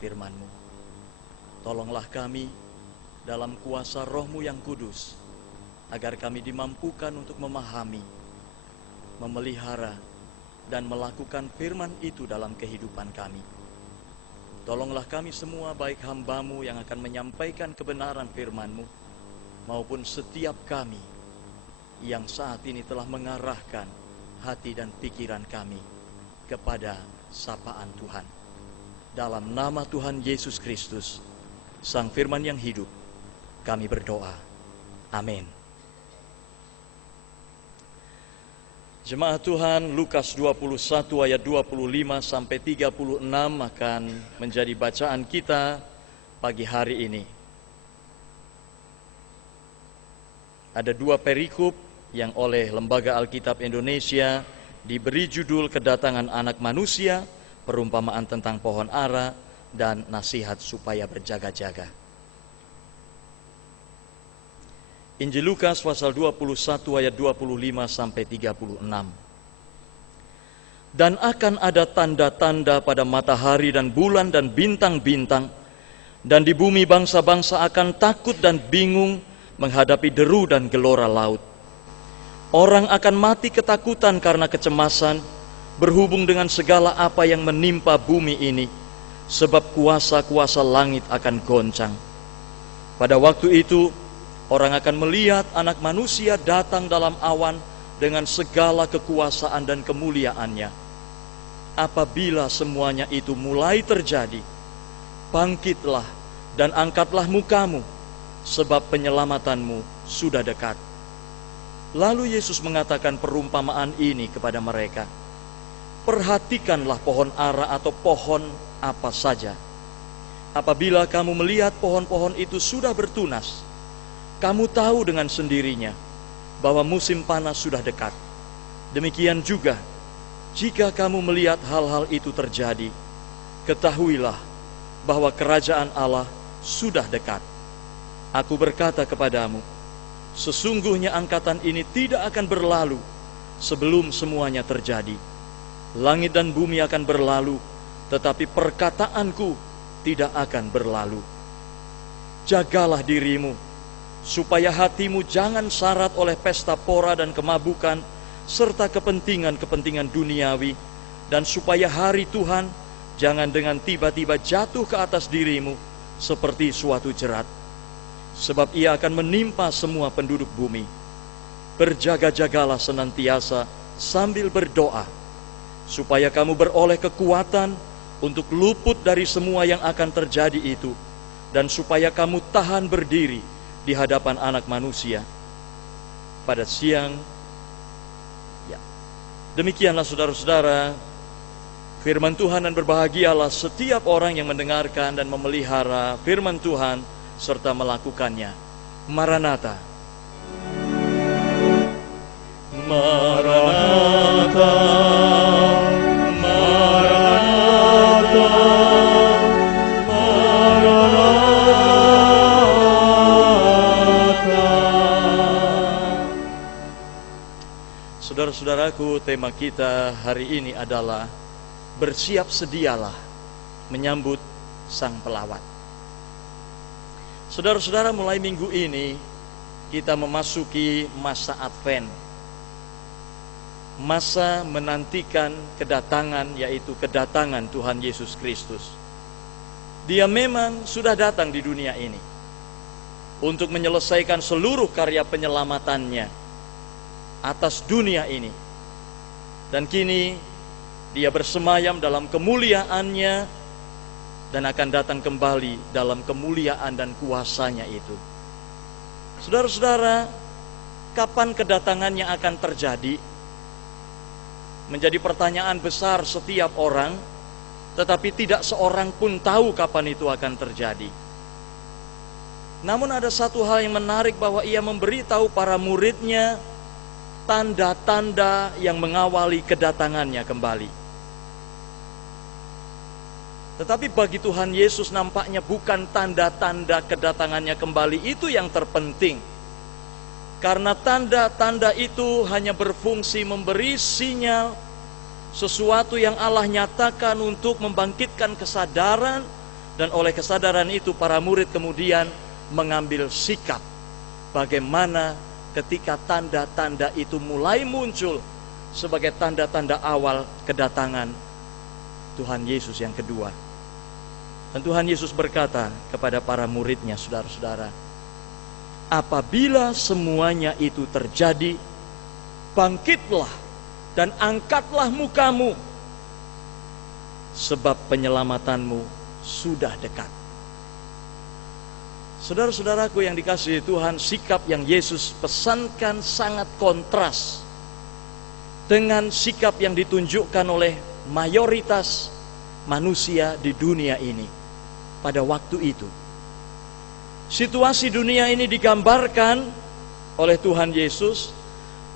firman-Mu. Tolonglah kami dalam kuasa Roh-Mu yang kudus, agar kami dimampukan untuk memahami, memelihara, dan melakukan firman itu dalam kehidupan kami. Tolonglah kami semua, baik hamba-Mu yang akan menyampaikan kebenaran firman-Mu, maupun setiap kami yang saat ini telah mengarahkan hati dan pikiran kami kepada sapaan Tuhan. Dalam nama Tuhan Yesus Kristus, Sang Firman yang hidup, kami berdoa. Amin. Jemaat Tuhan, Lukas 21 ayat 25 sampai 36 akan menjadi bacaan kita pagi hari ini. Ada dua perikop yang oleh Lembaga Alkitab Indonesia diberi judul Kedatangan Anak Manusia, perumpamaan tentang pohon ara, dan nasihat supaya berjaga-jaga. Injil Lukas pasal 21 ayat 25 sampai 36. Dan akan ada tanda-tanda pada matahari dan bulan dan bintang-bintang, dan di bumi bangsa-bangsa akan takut dan bingung menghadapi deru dan gelora laut. Orang akan mati ketakutan karena kecemasan berhubung dengan segala apa yang menimpa bumi ini, sebab kuasa-kuasa langit akan goncang. Pada waktu itu, orang akan melihat Anak Manusia datang dalam awan dengan segala kekuasaan dan kemuliaannya. Apabila semuanya itu mulai terjadi, bangkitlah dan angkatlah mukamu, sebab penyelamatanmu sudah dekat. Lalu Yesus mengatakan perumpamaan ini kepada mereka. Perhatikanlah pohon ara atau pohon apa saja. Apabila kamu melihat pohon-pohon itu sudah bertunas, kamu tahu dengan sendirinya bahwa musim panas sudah dekat. Demikian juga, jika kamu melihat hal-hal itu terjadi, ketahuilah bahwa kerajaan Allah sudah dekat. Aku berkata kepadamu, sesungguhnya angkatan ini tidak akan berlalu sebelum semuanya terjadi. Langit dan bumi akan berlalu, tetapi perkataanku tidak akan berlalu. Jagalah dirimu, supaya hatimu jangan syarat oleh pesta pora dan kemabukan, serta kepentingan-kepentingan duniawi, dan supaya hari Tuhan jangan dengan tiba-tiba jatuh ke atas dirimu seperti suatu jerat. Sebab ia akan menimpa semua penduduk bumi. Berjaga-jagalah senantiasa sambil berdoa, supaya kamu beroleh kekuatan untuk luput dari semua yang akan terjadi itu, dan supaya kamu tahan berdiri di hadapan Anak Manusia pada siang. Ya. Demikianlah saudara-saudara firman Tuhan, dan berbahagialah setiap orang yang mendengarkan dan memelihara firman Tuhan serta melakukannya. Maranatha. Maranatha, Maranatha, Maranatha. Saudara-saudaraku, tema kita hari ini adalah bersiap sedialah menyambut Sang Pelawat. Saudara-saudara, mulai minggu ini kita memasuki masa Advent, masa menantikan kedatangan, yaitu kedatangan Tuhan Yesus Kristus. Dia memang sudah datang di dunia ini untuk menyelesaikan seluruh karya penyelamatannya atas dunia ini. Dan kini dia bersemayam dalam kemuliaannya dan akan datang kembali dalam kemuliaan dan kuasanya itu. Saudara-saudara, kapan kedatangannya akan terjadi? Menjadi pertanyaan besar setiap orang, tetapi tidak seorang pun tahu kapan itu akan terjadi. Namun ada satu hal yang menarik, bahwa ia memberitahu para muridnya tanda-tanda yang mengawali kedatangannya kembali. Tetapi bagi Tuhan Yesus nampaknya bukan tanda-tanda kedatangannya kembali itu yang terpenting. Karena tanda-tanda itu hanya berfungsi memberi sinyal sesuatu yang Allah nyatakan untuk membangkitkan kesadaran Dan oleh kesadaran itu para murid kemudian mengambil sikap. Bagaimana ketika tanda-tanda itu mulai muncul sebagai tanda-tanda awal kedatangan Tuhan Yesus yang kedua. Dan Tuhan Yesus berkata kepada para muridnya, saudara-saudara, apabila semuanya itu terjadi, bangkitlah dan angkatlah mukamu, sebab penyelamatanmu sudah dekat. Saudara-saudaraku yang dikasihi Tuhan, sikap yang Yesus pesankan sangat kontras dengan sikap yang ditunjukkan oleh mayoritas manusia di dunia ini pada waktu itu. Situasi dunia ini digambarkan oleh Tuhan Yesus,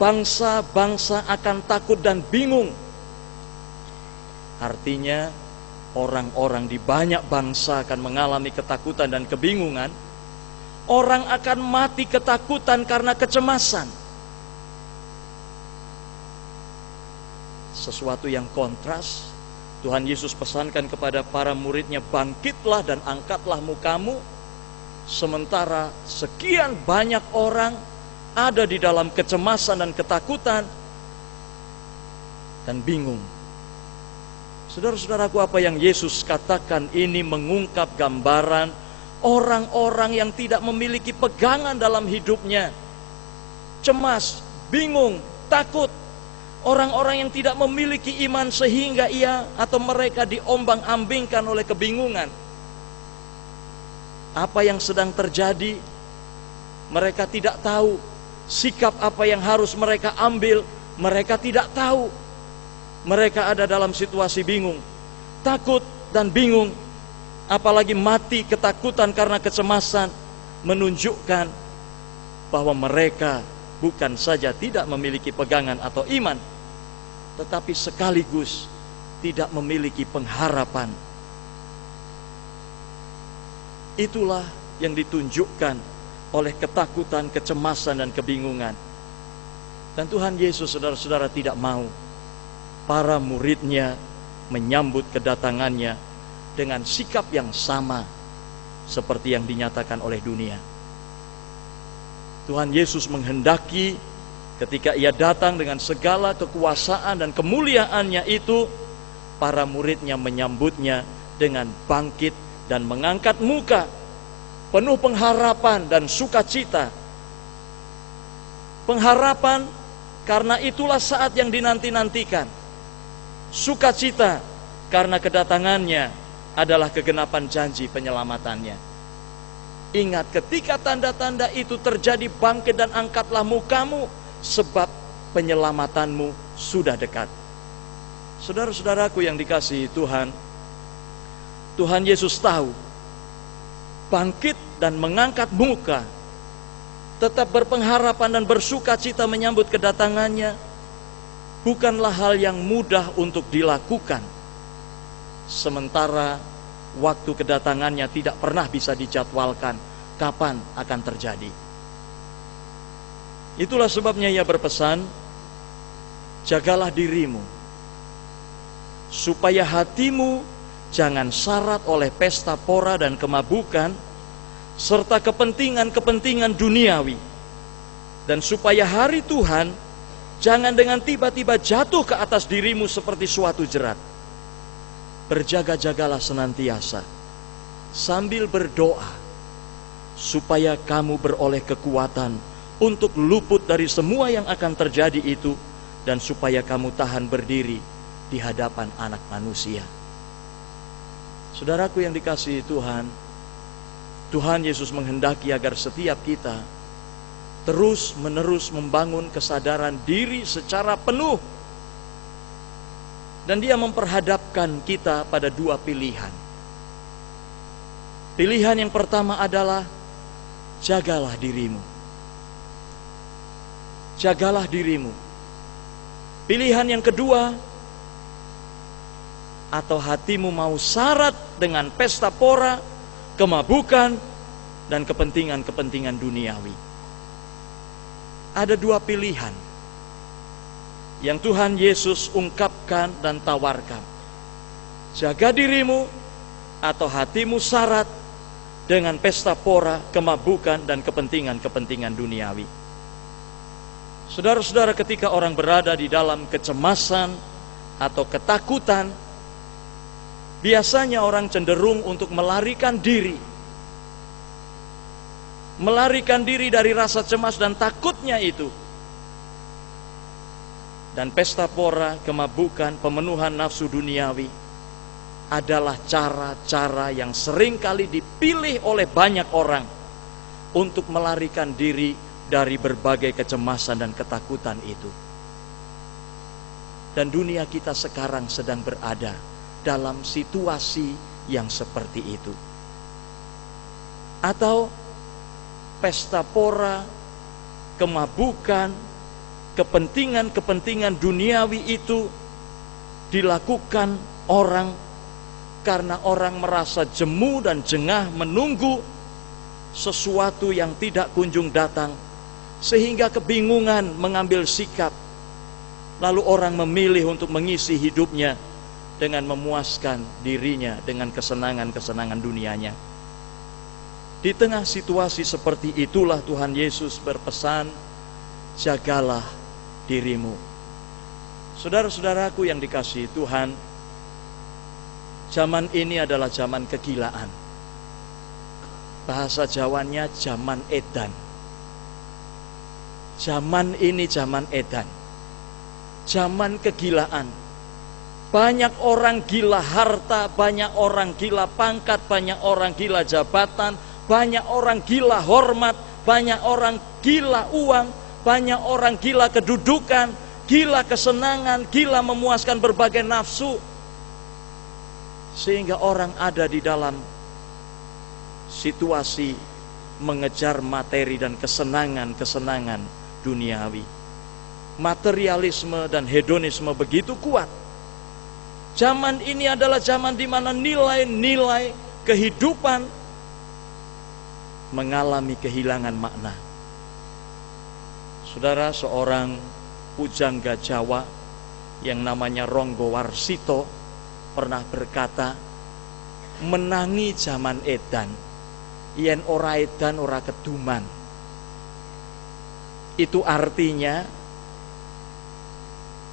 bangsa-bangsa akan takut dan bingung. Artinya orang-orang di banyak bangsa akan mengalami ketakutan dan kebingungan. Orang akan mati ketakutan karena kecemasan. Sesuatu yang kontras. Tuhan Yesus pesankan kepada para muridnya, bangkitlah dan angkatlah mukamu. Sementara sekian banyak orang ada di dalam kecemasan dan ketakutan dan bingung. Saudara-saudaraku, apa yang Yesus katakan ini mengungkap gambaran orang-orang yang tidak memiliki pegangan dalam hidupnya. Cemas, bingung, takut. Orang-orang yang tidak memiliki iman sehingga ia atau mereka diombang-ambingkan oleh kebingungan. Apa yang sedang terjadi, mereka tidak tahu. Sikap apa yang harus mereka ambil, mereka tidak tahu. Mereka ada dalam situasi bingung, takut dan bingung. Apalagi mati ketakutan karena kecemasan, menunjukkan bahwa mereka bukan saja tidak memiliki pegangan atau iman, tetapi sekaligus tidak memiliki pengharapan. Itulah yang ditunjukkan oleh ketakutan, kecemasan, dan kebingungan. Dan Tuhan Yesus, saudara-saudara, tidak mau para muridnya menyambut kedatangannya dengan sikap yang sama seperti yang dinyatakan oleh dunia. Tuhan Yesus menghendaki ketika ia datang dengan segala kekuasaan dan kemuliaannya itu, para muridnya menyambutnya dengan bangkit dan mengangkat muka, penuh pengharapan dan sukacita. Pengharapan karena itulah saat yang dinanti-nantikan. Sukacita karena kedatangannya adalah kegenapan janji penyelamatannya. Ingat, ketika tanda-tanda itu terjadi, bangkit dan angkatlah mukamu, sebab penyelamatanmu sudah dekat. Saudara-saudaraku yang dikasihi Tuhan, Tuhan Yesus tahu bangkit dan mengangkat muka, tetap berpengharapan dan bersukacita menyambut kedatangannya, bukanlah hal yang mudah untuk dilakukan. Sementara waktu kedatangannya tidak pernah bisa dijadwalkan kapan akan terjadi. Itulah sebabnya ia berpesan, jagalah dirimu, supaya hatimu jangan syarat oleh pesta pora dan kemabukan, serta kepentingan-kepentingan duniawi. Dan supaya hari Tuhan jangan dengan tiba-tiba jatuh ke atas dirimu seperti suatu jerat. Berjaga-jagalah senantiasa sambil berdoa, supaya kamu beroleh kekuatan untuk luput dari semua yang akan terjadi itu, dan supaya kamu tahan berdiri di hadapan Anak Manusia. Saudaraku yang dikasihi Tuhan, Tuhan Yesus menghendaki agar setiap kita terus-menerus membangun kesadaran diri secara penuh. Dan dia memperhadapkan kita pada dua pilihan. Pilihan yang pertama adalah jagalah dirimu. Jagalah dirimu. Pilihan yang kedua, atau hatimu mau syarat dengan pesta pora, kemabukan, dan kepentingan-kepentingan duniawi. Ada dua pilihan yang Tuhan Yesus ungkapkan dan tawarkan. Jaga dirimu atau hatimu syarat dengan pesta pora, kemabukan, dan kepentingan-kepentingan duniawi. Saudara-saudara, ketika orang berada di dalam kecemasan atau ketakutan, biasanya orang cenderung untuk melarikan diri. Melarikan diri dari rasa cemas dan takutnya itu. Dan pesta pora, kemabukan, pemenuhan nafsu duniawi adalah cara-cara yang seringkali dipilih oleh banyak orang untuk melarikan diri dari berbagai kecemasan dan ketakutan itu. Dan dunia kita sekarang sedang berada dalam situasi yang seperti itu. Atau pesta pora, kemabukan, kepentingan-kepentingan duniawi itu dilakukan orang karena orang merasa jemu dan jengah menunggu sesuatu yang tidak kunjung datang, sehingga kebingungan mengambil sikap. Lalu orang memilih untuk mengisi hidupnya dengan memuaskan dirinya dengan kesenangan-kesenangan dunianya. Di tengah situasi seperti itulah Tuhan Yesus berpesan, jagalah dirimu. Saudara-saudaraku yang dikasihi Tuhan, zaman ini adalah zaman kegilaan. Bahasa Jawanya zaman edan. Zaman ini zaman edan. Zaman kegilaan. Banyak orang gila harta, banyak orang gila pangkat, banyak orang gila jabatan, banyak orang gila hormat, banyak orang gila uang, banyak orang gila kedudukan, gila kesenangan, gila memuaskan berbagai nafsu. Sehingga orang ada di dalam situasi mengejar materi dan kesenangan-kesenangan duniawi. Materialisme dan hedonisme begitu kuat. Zaman ini adalah zaman di mana nilai-nilai kehidupan mengalami kehilangan makna. Saudara, seorang pujangga Jawa yang namanya Ronggo Warsito pernah berkata, menangi zaman edan, yen ora edan ora keduman. Itu artinya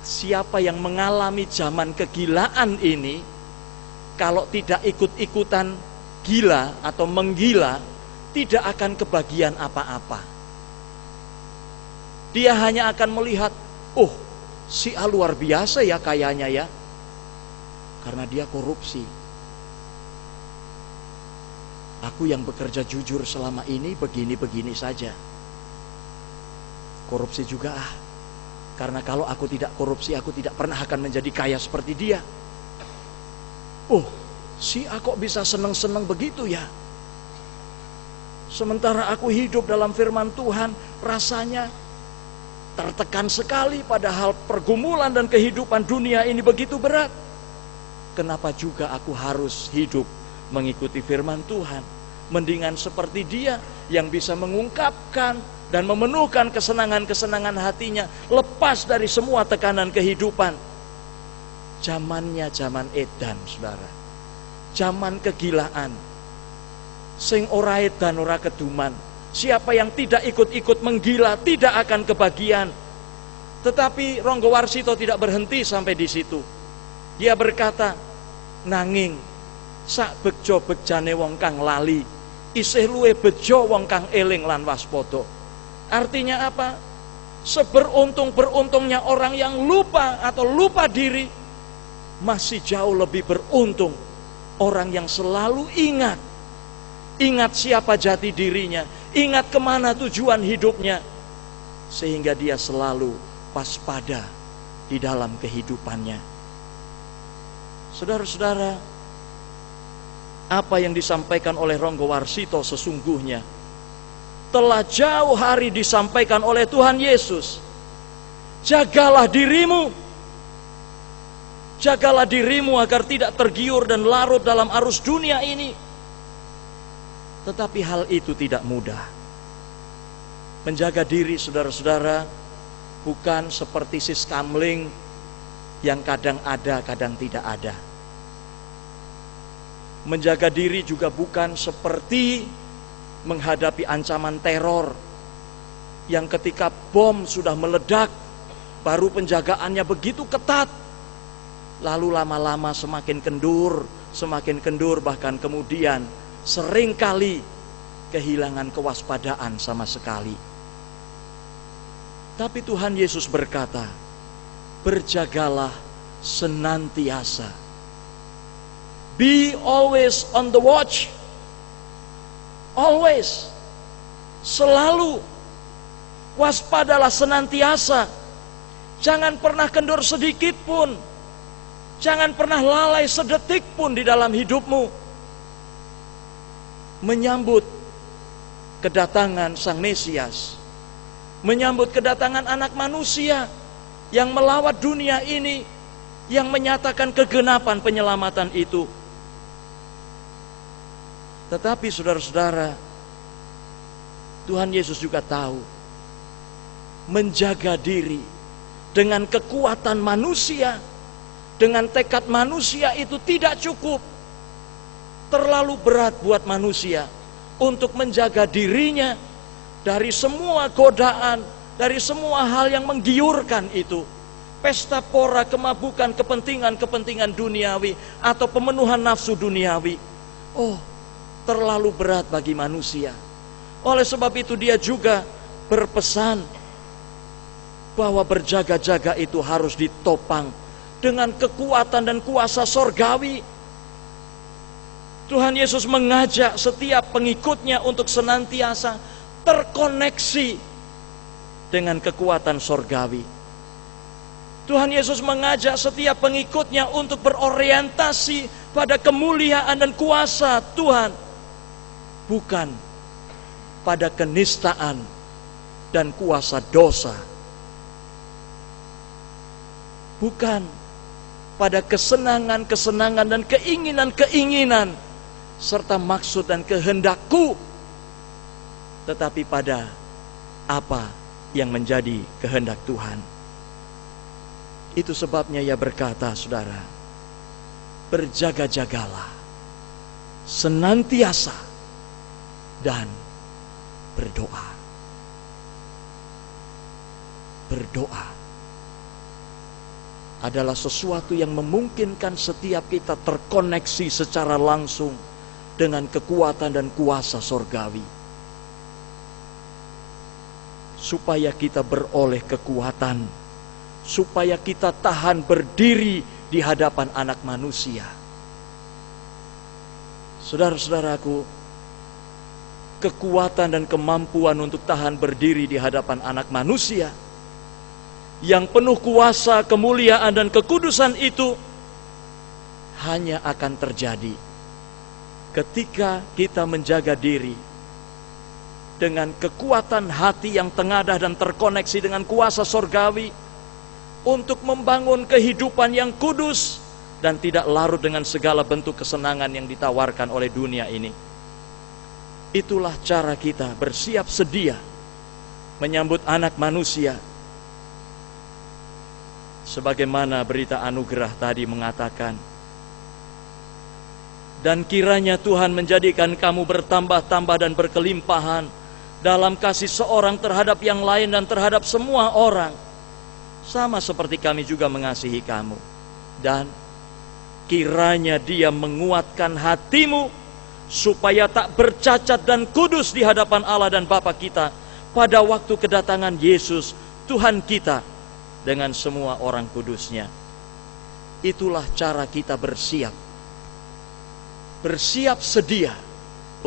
siapa yang mengalami zaman kegilaan ini, kalau tidak ikut-ikutan gila atau menggila, tidak akan kebagian apa-apa. Dia hanya akan melihat, oh si A luar biasa ya kayanya ya, karena dia korupsi. Aku yang bekerja jujur selama ini begini-begini saja. Korupsi juga karena kalau aku tidak korupsi, aku tidak pernah akan menjadi kaya seperti dia. Oh, si A kok bisa seneng-seneng begitu ya? Sementara aku hidup dalam firman Tuhan, rasanya tertekan sekali, padahal pergumulan dan kehidupan dunia ini begitu berat. Kenapa juga aku harus hidup mengikuti firman Tuhan? Mendingan seperti dia yang bisa mengungkapkan dan memenuhkan kesenangan-kesenangan hatinya, lepas dari semua tekanan kehidupan. Zamannya zaman edan, saudara. Zaman kegilaan. Sing ora edan ora keduman. Siapa yang tidak ikut-ikut menggila tidak akan kebagian. Tetapi Ronggo Warsito tidak berhenti sampai di situ. Dia berkata, nanging sak bejo-bejane wong kang lali, isih luwih bejo wong kang eling lan waspada. Artinya apa? Seberuntung-beruntungnya orang yang lupa atau lupa diri, masih jauh lebih beruntung orang yang selalu ingat siapa jati dirinya, ingat kemana tujuan hidupnya, sehingga dia selalu waspada di dalam kehidupannya. Saudara-saudara, apa yang disampaikan oleh Ronggo Warsito sesungguhnya telah jauh hari disampaikan oleh Tuhan Yesus. Jagalah dirimu. Jagalah dirimu agar tidak tergiur dan larut dalam arus dunia ini. Tetapi hal itu tidak mudah. Menjaga diri, saudara-saudara, bukan seperti siskamling yang kadang ada, kadang tidak ada. Menjaga diri juga bukan seperti menghadapi ancaman teror yang ketika bom sudah meledak, baru penjagaannya begitu ketat, lalu lama-lama semakin kendur, bahkan kemudian seringkali kehilangan kewaspadaan sama sekali. Tapi Tuhan Yesus berkata, berjagalah senantiasa. Be always on the watch. Always. Selalu. Waspadalah senantiasa. Jangan pernah kendur sedikit pun. Jangan pernah lalai sedetik pun di dalam hidupmu. Menyambut kedatangan Sang Mesias. Menyambut kedatangan Anak Manusia yang melawat dunia ini, yang menyatakan kegenapan penyelamatan itu. Tetapi saudara-saudara, Tuhan Yesus juga tahu, menjaga diri dengan kekuatan manusia, dengan tekad manusia itu tidak cukup. Terlalu berat buat manusia untuk menjaga dirinya dari semua godaan, dari semua hal yang menggiurkan itu. Pesta pora, kemabukan, kepentingan-kepentingan duniawi, atau pemenuhan nafsu duniawi. Oh, terlalu berat bagi manusia. Oleh sebab itu dia juga berpesan bahwa berjaga-jaga itu harus ditopang dengan kekuatan dan kuasa sorgawi. Tuhan Yesus mengajak setiap pengikutnya untuk senantiasa terkoneksi dengan kekuatan sorgawi. Tuhan Yesus mengajak setiap pengikutnya untuk berorientasi pada kemuliaan dan kuasa Tuhan, bukan pada kenistaan dan kuasa dosa, bukan pada kesenangan-kesenangan dan keinginan-keinginan serta maksud dan kehendakku, tetapi pada apa yang menjadi kehendak Tuhan. Itu sebabnya ia berkata, saudara, berjaga-jagalah senantiasa dan berdoa. Berdoa adalah sesuatu yang memungkinkan setiap kita terkoneksi secara langsung dengan kekuatan dan kuasa sorgawi, supaya kita beroleh kekuatan, supaya kita tahan berdiri di hadapan Anak Manusia. Saudara-saudaraku, kekuatan dan kemampuan untuk tahan berdiri di hadapan Anak Manusia yang penuh kuasa, kemuliaan, dan kekudusan itu hanya akan terjadi ketika kita menjaga diri dengan kekuatan hati yang tengadah dan terkoneksi dengan kuasa sorgawi, untuk membangun kehidupan yang kudus dan tidak larut dengan segala bentuk kesenangan yang ditawarkan oleh dunia ini. Itulah cara kita bersiap sedia menyambut Anak Manusia. Sebagaimana berita anugerah tadi mengatakan, dan kiranya Tuhan menjadikan kamu bertambah-tambah dan berkelimpahan dalam kasih seorang terhadap yang lain dan terhadap semua orang, sama seperti kami juga mengasihi kamu. Dan kiranya Dia menguatkan hatimu supaya tak bercacat dan kudus di hadapan Allah dan Bapa kita pada waktu kedatangan Yesus Tuhan kita dengan semua orang kudusnya. Itulah cara kita bersiap sedia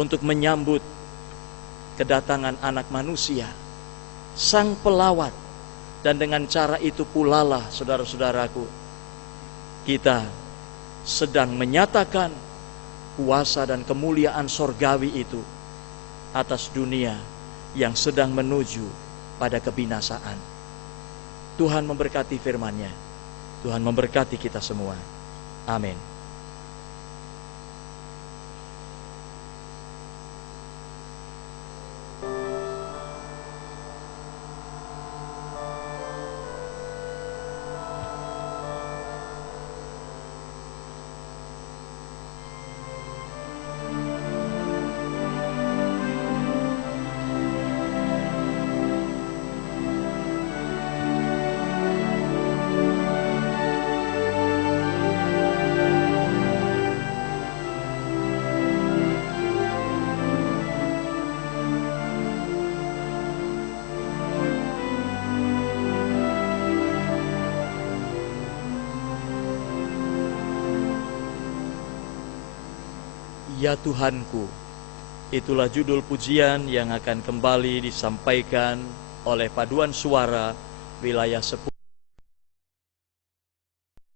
untuk menyambut kedatangan Anak Manusia, Sang Pelawat. Dan dengan cara itu pula lah, saudara-saudaraku, kita sedang menyatakan kuasa dan kemuliaan sorgawi itu atas dunia yang sedang menuju pada kebinasaan. Tuhan memberkati firman-Nya. Tuhan memberkati kita semua. Amin. ya Tuhanku. Itulah judul pujian yang akan kembali disampaikan oleh paduan suara wilayah 10